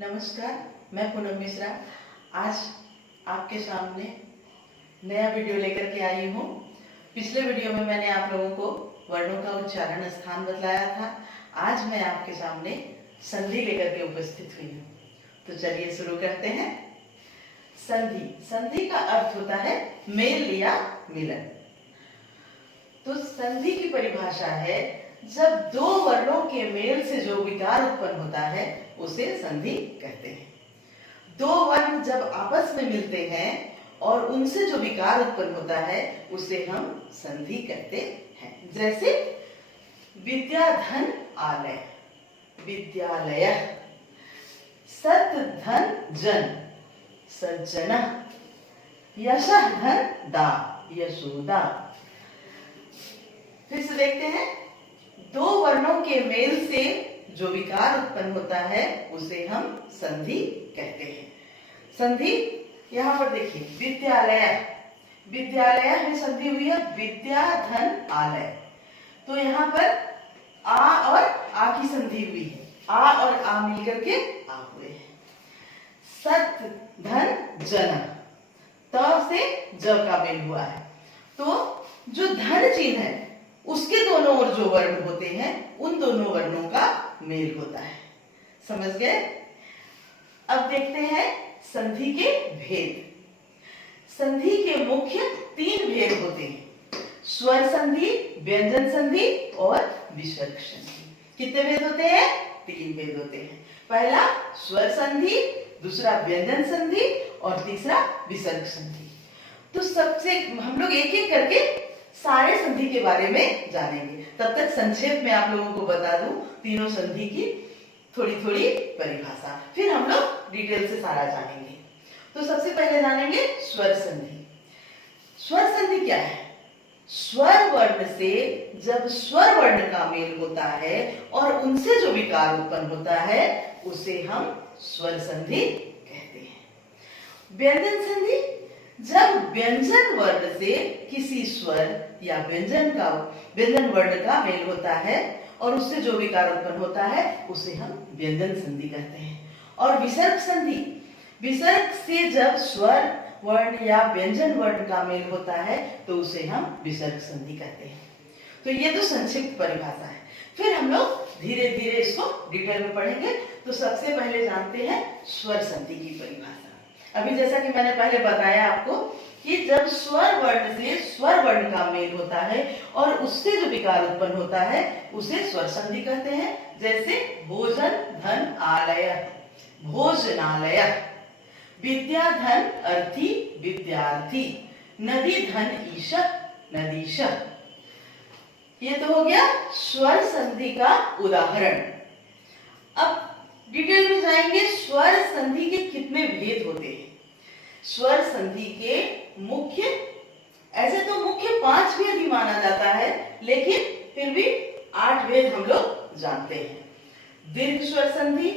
नमस्कार, मैं पूनम मिश्रा। आज आपके सामने नया वीडियो लेकर के आई हूँ। पिछले वीडियो में मैंने आप लोगों को वर्णों का उच्चारण स्थान बतलाया था। आज मैं आपके सामने संधि लेकर के उपस्थित हुई हूँ। तो चलिए शुरू करते हैं। संधि, संधि का अर्थ होता है मेल या मिलन। तो संधि की परिभाषा है जब दो वर्णों के मेल से जो विकार उत्पन्न होता है उसे संधि कहते हैं। दो वर्ण जब आपस में मिलते हैं और उनसे जो विकार उत्पन्न होता है उसे हम संधि कहते हैं। जैसे विद्याधन आलय, विद्यालय, सत धन जन, सज्जन, यश धन दा, यशोदा। फिर से देखते हैं, दो वर्णों के मेल से जो विकार उत्पन्न होता है उसे हम संधि कहते हैं। संधि यहाँ पर देखिए, विद्यालय, विद्यालय में संधि हुई है विद्याधन आलय। तो यहाँ पर आ और आ की संधि हुई है, आ और आ मिलकर के आ हुए हैं। सत धन जन, त से ज का मेल हुआ है। तो जो धन चिन्ह है उसके दोनों ओर जो वर्ण होते हैं उन दोनों वर्णों का मेल होता है। समझ गए? अब देखते हैं संधि के भेद। संधि के मुख्य तीन भेद होते हैं, स्वर संधि, व्यंजन संधि और विसर्ग संधि। कितने भेद होते हैं? तीन भेद होते हैं। पहला स्वर संधि, दूसरा व्यंजन संधि और तीसरा विसर्ग संधि। तो सबसे हम लोग एक एक करके सारे संधि के बारे में जानेंगे। तब तक संक्षेप में आप लोगों को बता दूं तीनों संधि की थोड़ी थोड़ी परिभाषा, फिर हम लोग डिटेल से सारा जानेंगे। तो सबसे पहले जानेंगे स्वर संधि। स्वर संधि क्या है? स्वर वर्ण से जब स्वर वर्ण का मेल होता है और उनसे जो विकार उत्पन्न होता है उसे हम स्वर संधि कहते हैं। व्यंजन संधि, जब व्यंजन वर्ण से किसी स्वर या व्यंजन वर्ण का मेल होता है और उससे जो विकार उत्पन्न होता है उसे हम व्यंजन संधि कहते हैं। और विसर्ग संधि, विसर्ग से जब स्वर वर्ण या व्यंजन वर्ण का मेल होता है तो उसे हम विसर्ग संधि कहते हैं। तो ये तो संक्षिप्त परिभाषा है। फिर हम लोग धीरे धीरे इसको डिटेल में पढ़ेंगे। तो सबसे पहले जानते हैं स्वर संधि की परिभाषा। अभी जैसा कि मैंने पहले बताया आपको कि जब स्वर वर्ण से स्वर वर्ण का मेल होता है और उससे जो विकार उत्पन्न होता है उसे स्वर संधि कहते हैं। जैसे भोजन धन आलय, भोजनालय, विद्या धन अर्थी, विद्यार्थी, नदी धन ईश, नदीश। ये तो हो गया स्वर संधि का उदाहरण। अब डिटेल में जाएंगे स्वर संधि के कितने भेद होते हैं। स्वर संधि के मुख्य, ऐसे तो मुख्य 5 भेद ही माना जाता है, लेकिन फिर भी 8 भेद हम लोग जानते हैं। दीर्घ स्वर संधि,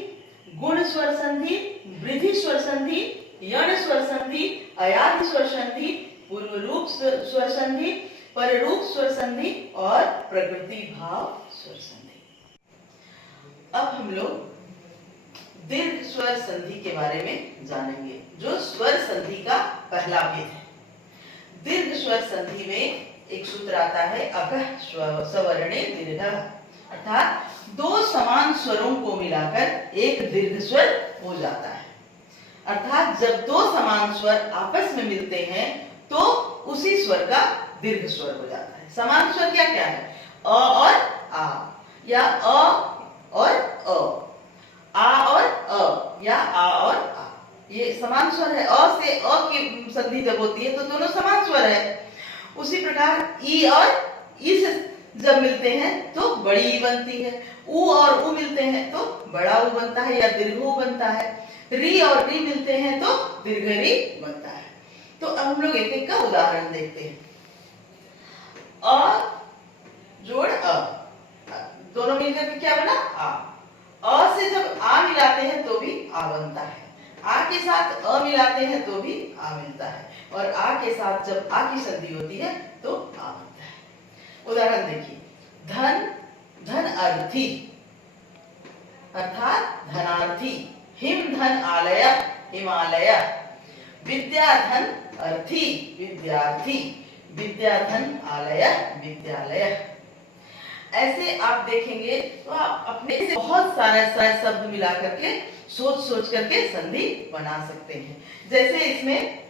गुण स्वर संधि, वृद्धि स्वर संधि, यण स्वर संधि, अयाधि स्वर संधि, पूर्व रूप स्वर संधि, पर रूप स्वर संधि और प्रकृति भाव स्वर संधि। अब हम लोग दीर्घ स्वर संधि के बारे में जानेंगे, जो स्वर संधि का पहला भेद है। दीर्घ स्वर संधि में एक सूत्र आता है अकः सवर्णे दीर्घ, अर्थात दो समान स्वरों को मिलाकर एक दीर्घ स्वर हो जाता है। अर्थात जब दो समान स्वर आपस में मिलते हैं तो उसी स्वर का दीर्घ स्वर हो जाता है। समान स्वर क्या क्या है? अ और आ, या अ और अ, आ और अ या आ और आ, ये समान स्वर है। अ से अ की संधि जब होती है तो दोनों समान स्वर है। उसी प्रकार ई और ई से जब मिलते हैं तो बड़ी ई बनती है। उ और उ मिलते हैं तो बड़ा उ बनता है या दीर्घ उ बनता है। री और री मिलते हैं तो दीर्घ री बनता है। तो अब हम लोग एक एक का उदाहरण देखते हैं। अ जोड़ अ, दोनों मिलकर के क्या बना? आ। अ से जब आ मिलाते हैं तो भी आ बनता है। आ के साथ अ मिलाते हैं तो भी आ मिलता है। और आ के साथ जब आ की संधि होती है तो आ बनता है। उदाहरण देखिए, धन, धन अर्थी, अर्थात धनार्थी। हिम धन आलय, हिमालय। विद्या धन अर्थी, विद्यार्थी। विद्या धन आलय, विद्यालय। ऐसे आप देखेंगे तो आप अपने से बहुत सारे शब्द मिला करके सोच सोच करके संधि बना सकते हैं। जैसे इसमें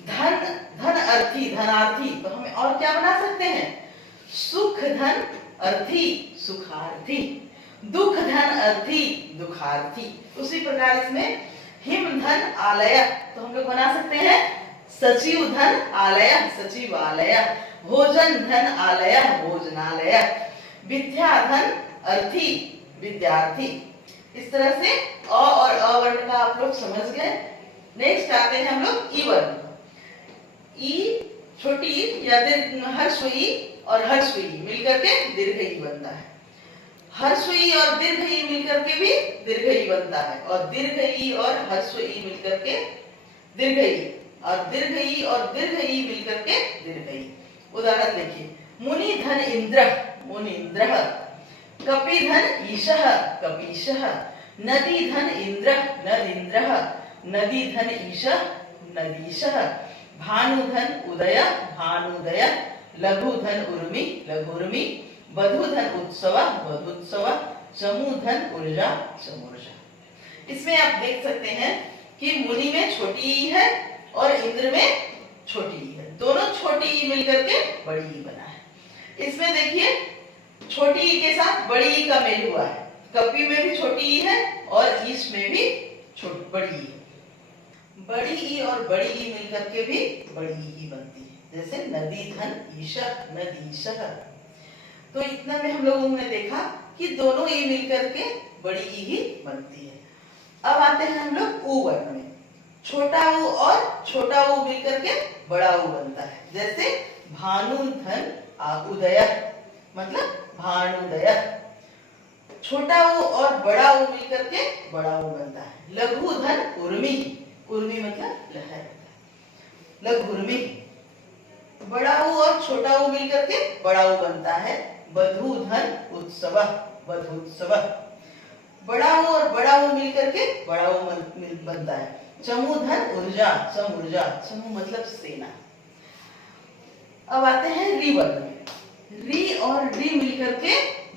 धन धन अर्थी, धनार्थी, तो हमें और क्या बना सकते हैं? सुख धन अर्थी, सुखार्थी। दुख धन अर्थी, दुखार्थी। उसी प्रकार इसमें हिम धन आलय, तो हम लोग बना सकते हैं सचिव धन आलय, सचिवालय। भोजन धन आलय, भोजनालय। विद्या धन अर्थी, विद्यार्थी। इस तरह से अ और अ वर्ण का आप लोग समझ गए। नेक्स्ट आते हैं हम लोग ई वर्ण। ई, छोटी ई या हर्ष ई और हर्ष ई मिलकर के दीर्घ ई बनता है। हर्ष ई और दीर्घ ई मिलकर के भी दीर्घ ई बनता है, और दीर्घ ई और हर्ष ई मिलकर के दीर्घ ई, और दीर्घ ई और दीर्घ ई मिलकर के दीर्घ ई। उदाहरण देखिए, मुनि धन इंद्र, मुनीन्द्र। कपि धन ईशः, कपीशः। नदी धन इंद्र, नदीन्द्र। नदी धन ईशः, नदीशः। भानु धन उदय, भानुदय। लघु धन उर्मी, लघुर्मी। वधु धन उत्सव, वधुत्सव। चमू धन ऊर्जा, चमूर्जा। इसमें आप देख सकते हैं कि मुनि में छोटी ई है और इंद्र में छोटी ई है। दोनों छोटी ई मिलकर के बड़ी ई बना है। इसमें देखिए छोटी ई के साथ बड़ी ई का मेल हुआ है। कपि में भी छोटी ई है और ईश में भी बड़ी ई है। बड़ी ई और बड़ी ई मिलकर के भी बड़ी ई बनती है। जैसे नदी धन ईशः, नदीशः। तो इतना में हम लोगों ने देखा कि दोनों ई मिलकर के बड़ी ई ही बनती है। अब आते हैं हम लोग ऊ वर्ण में। छोटा ऊ और छोटा ऊ मिलकर के बड़ा ऊ बनता है। जैसे भानु धन उदय, मतलब भानुदय। छोटा ऊ और बड़ा ऊ मिलकर के बड़ा ऊ बनता है। लघु धन उर्मी, उर्मी मतलब लहर, लघुर्मी। बड़ा ऊ और छोटा ऊ मिलकर के बड़ा ऊ बनता है। वधु धन उत्सव, वधुत्सव। बड़ा ऊ और बड़ा ऊ मिलकर के बड़ा ऊ बनता है। चमू धन ऊर्जा, चमूर्जा। चमू मतलब सेना। अब आते हैं री वर्ण में। री और री मिलकर के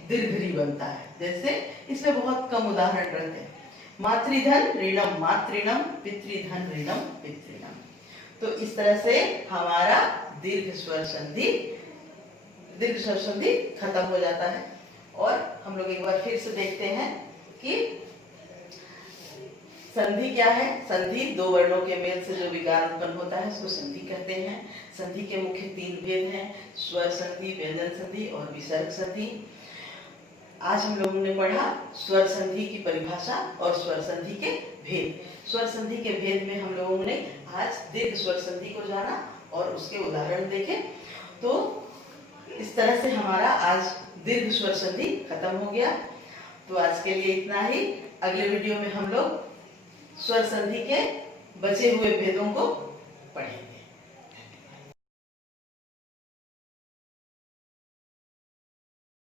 दीर्घ री बनता है। जैसे इसमें बहुत कम उदाहरण रहते हैं। मातृधन ऋणम, मातृणम। पितृधन ऋणम, पितृणम। तो इस तरह से हमारा दीर्घ स्वर संधि खत्म हो जाता है। और हम लोग एक बार फिर से देखते हैं कि संधि क्या है। संधि दो वर्णों के मेल से जो विकार उत्पन्न होता है उसको संधि कहते हैं। संधि के मुख्य तीन भेद हैं, स्वर संधि, व्यंजन संधि और विसर्ग संधि। आज हम लोगों ने पढ़ा स्वर संधि की परिभाषा और स्वर संधि के भेद। स्वर संधि के भेद में हम लोगों ने आज दीर्घ स्वर संधि को जाना और उसके उदाहरण देखे। तो इस तरह से हमारा आज दीर्घ स्वर संधि खत्म हो गया। तो आज के लिए इतना ही। अगले वीडियो में हम लोग स्वर संधि के बचे हुए भेदों को पढ़ेंगे।